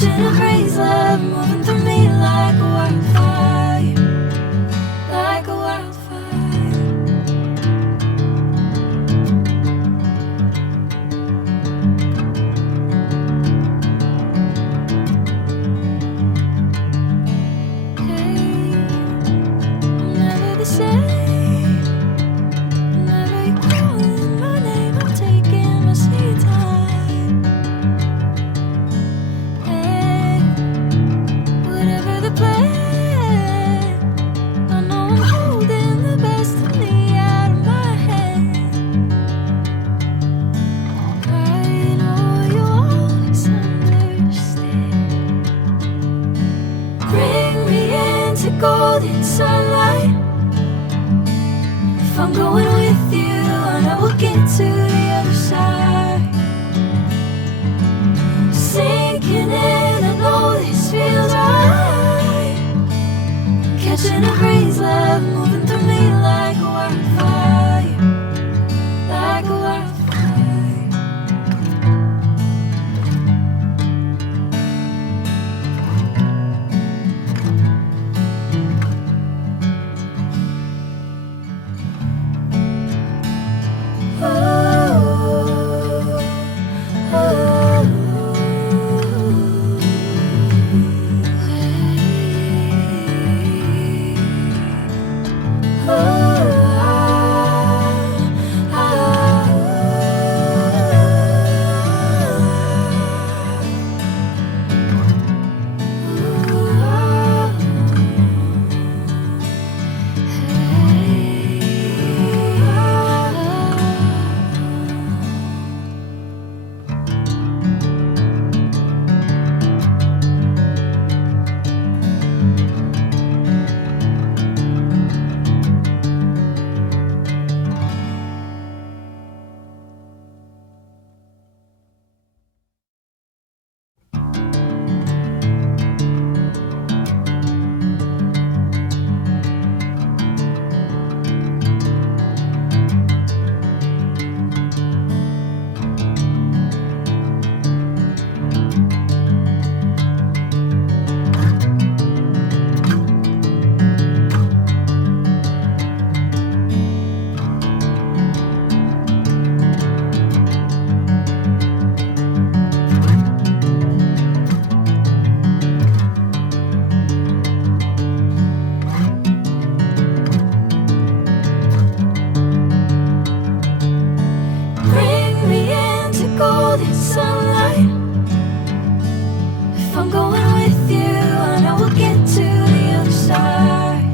catching a crazy love moving through me like a wildfire, like a wildfire. Hey, I'm never the same. Whenever you're calling my name, I'm taking my sweet time. Hey, whatever the plan, I know I'm holding the best of me out of my head. I know you always understand. Bring me into golden sunlight. If I'm going with you, I know we'll get to the other side. Sinking in, I know this feels right. Catching a crazy love moving through me like a wildfire, like a wildfire. Bring me into golden sunlight. If I'm going with you, I know we'll get to the other side.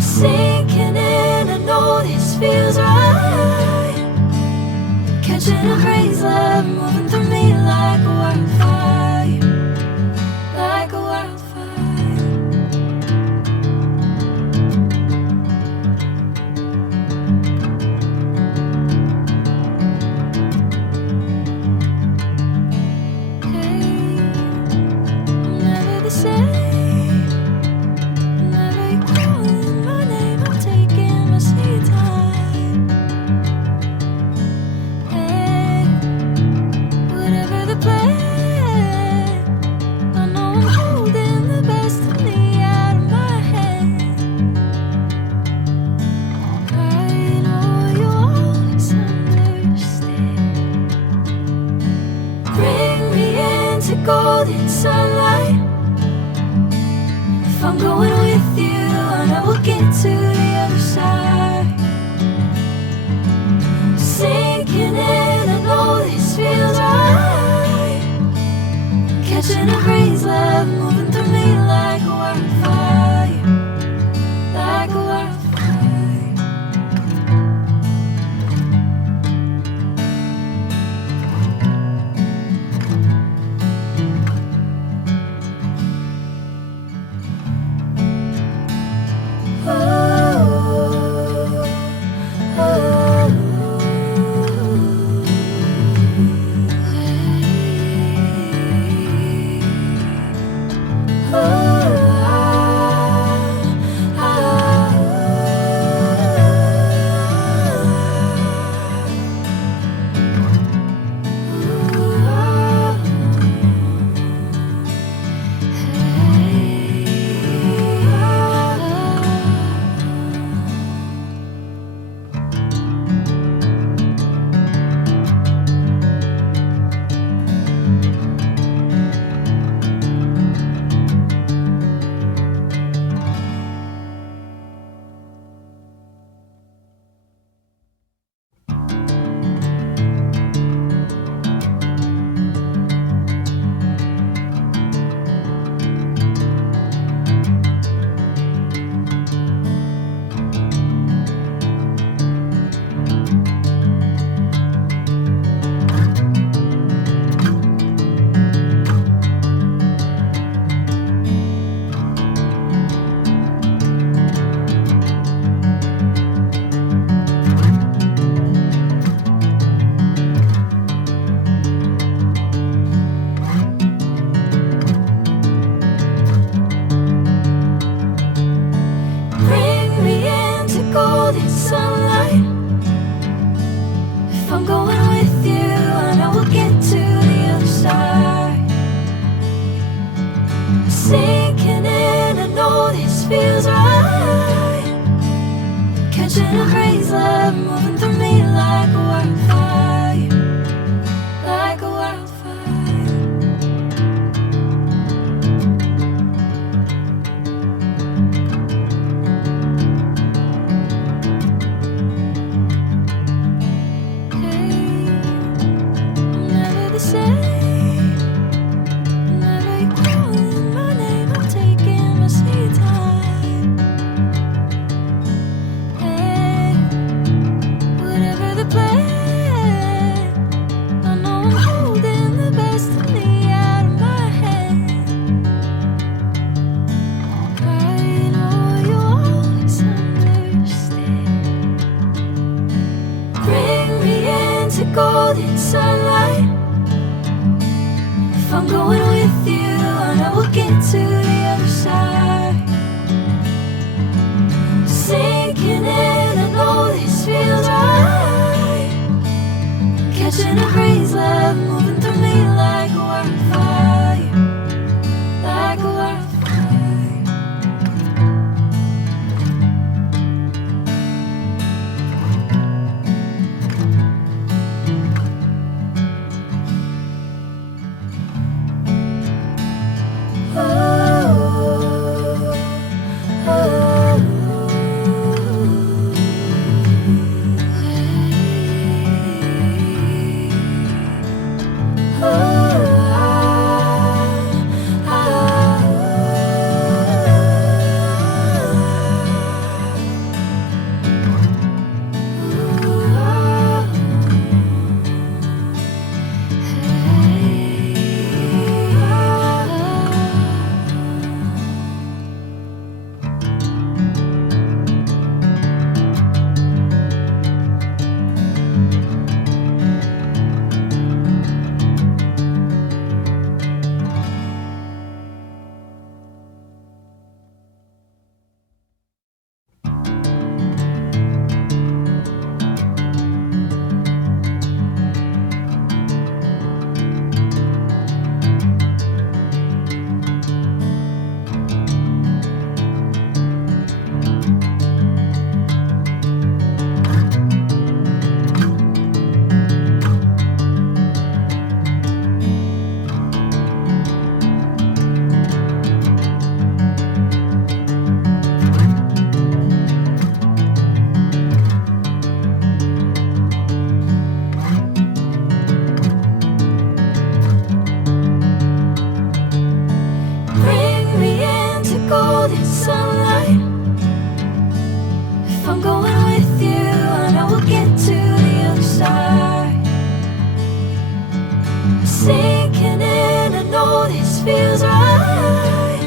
Sinking in, I know this feels right. Catching a crazy love moving through me like a wildfire, like a wildfire. Hey, I'm never the same. Whenever you're calling my name, I'm taking my sweet time. Hey, whatever the plan, I know I'm holding the best of me out of my head. I know you always understand. Bring me into golden sunlight. If I'm going with you, I know we'll get to the other side. Sinking in, I know this feels right. Catching a crazy love moving through me like a wildfire, like a wildfire. Oh, Sinking in, I know this feels right. Catching a breeze, love moving through me like a wildfire, like a wildfire. Hey, I'm never the same. Golden sunlight. If I'm going with you, I know we'll get to the other side. Sinking in, I know this feels right. Catching a breeze, love moving through me like a wildfire, like a wildfire. Sinking in, I know this feels right.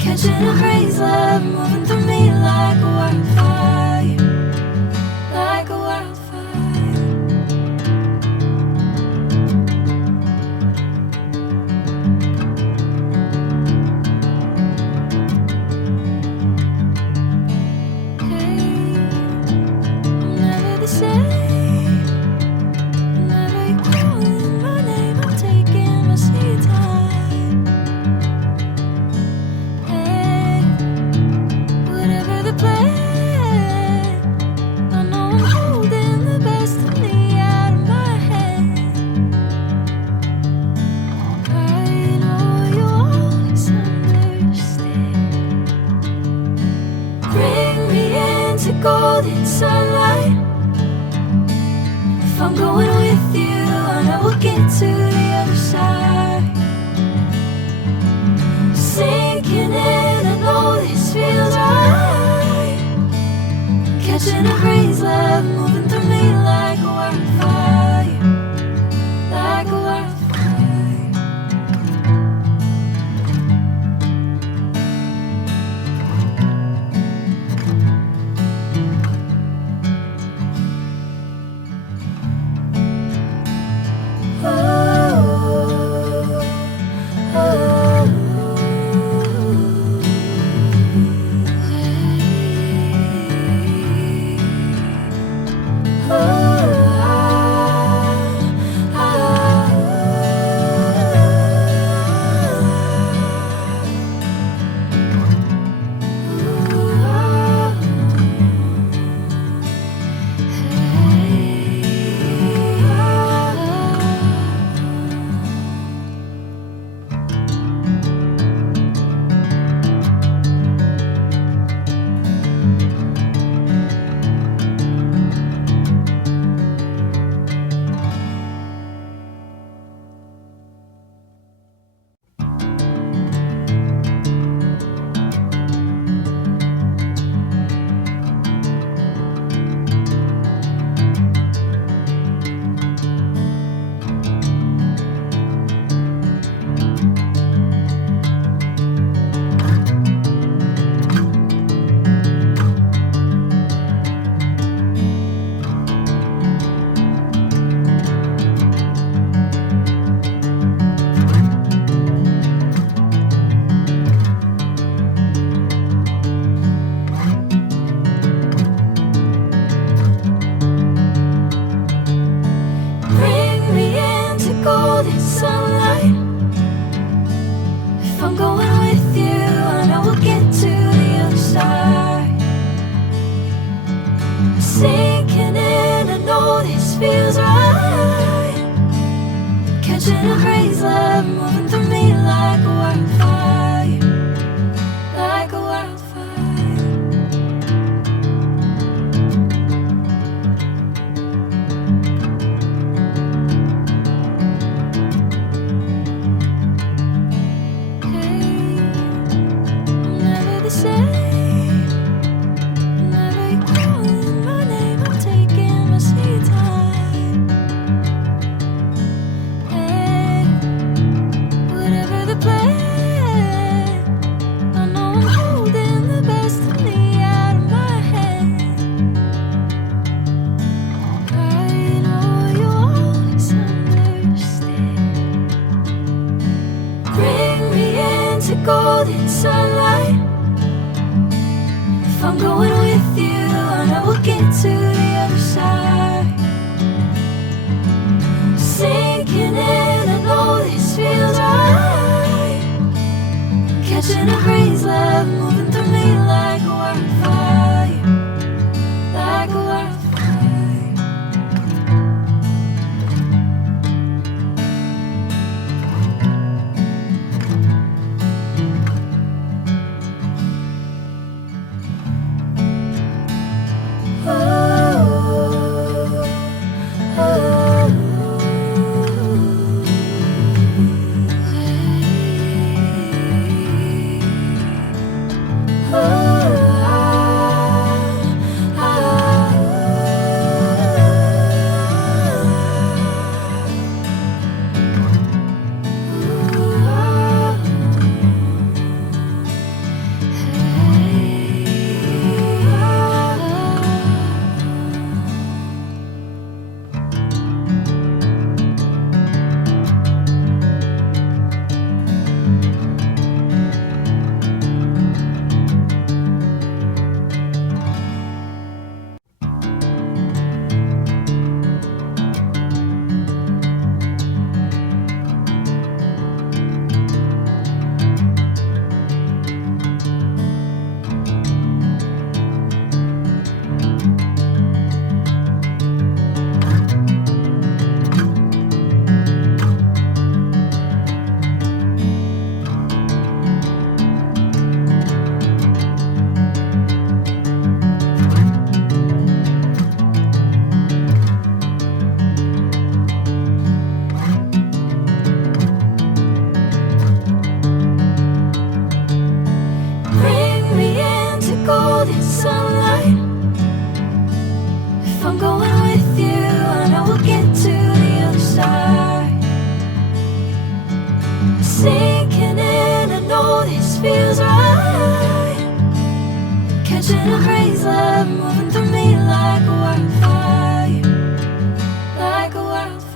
Catching a breeze, love moving through me like a wildfire, like a wildfire. Hey, I'm never the same. Golden sunlight. If I'm going with you, I know we'll get to the other side. Sinking in, I know this feels right. Catching a breeze, love moving through me like a wildfire, like a wildfire. Oh, If I'm going with you, I know we'll get to the other side. Sinking in, I know this feels right. Catching a breeze, love moving through me like a wildfire, like a wildfire. Golden sunlight. If I'm going with you, I know we'll get to the other side. Sinking in, I know this feels right. Catching a breeze, love moving through me like a wildfire, like a wildfire. Golden sunlight. If I'm going with you, I know we'll get to the other side. Sinking in, I know this feels right. Catching a breeze, love moving through me like a wildfire, like a wildfire.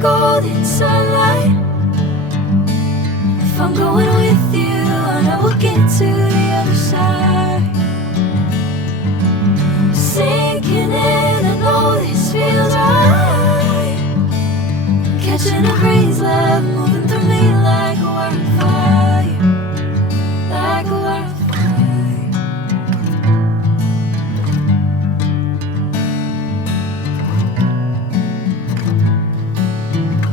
Golden sunlight. If I'm going with you, I know we'll get to the other side. Sinking in, I know this feels right. Catching a breeze, love.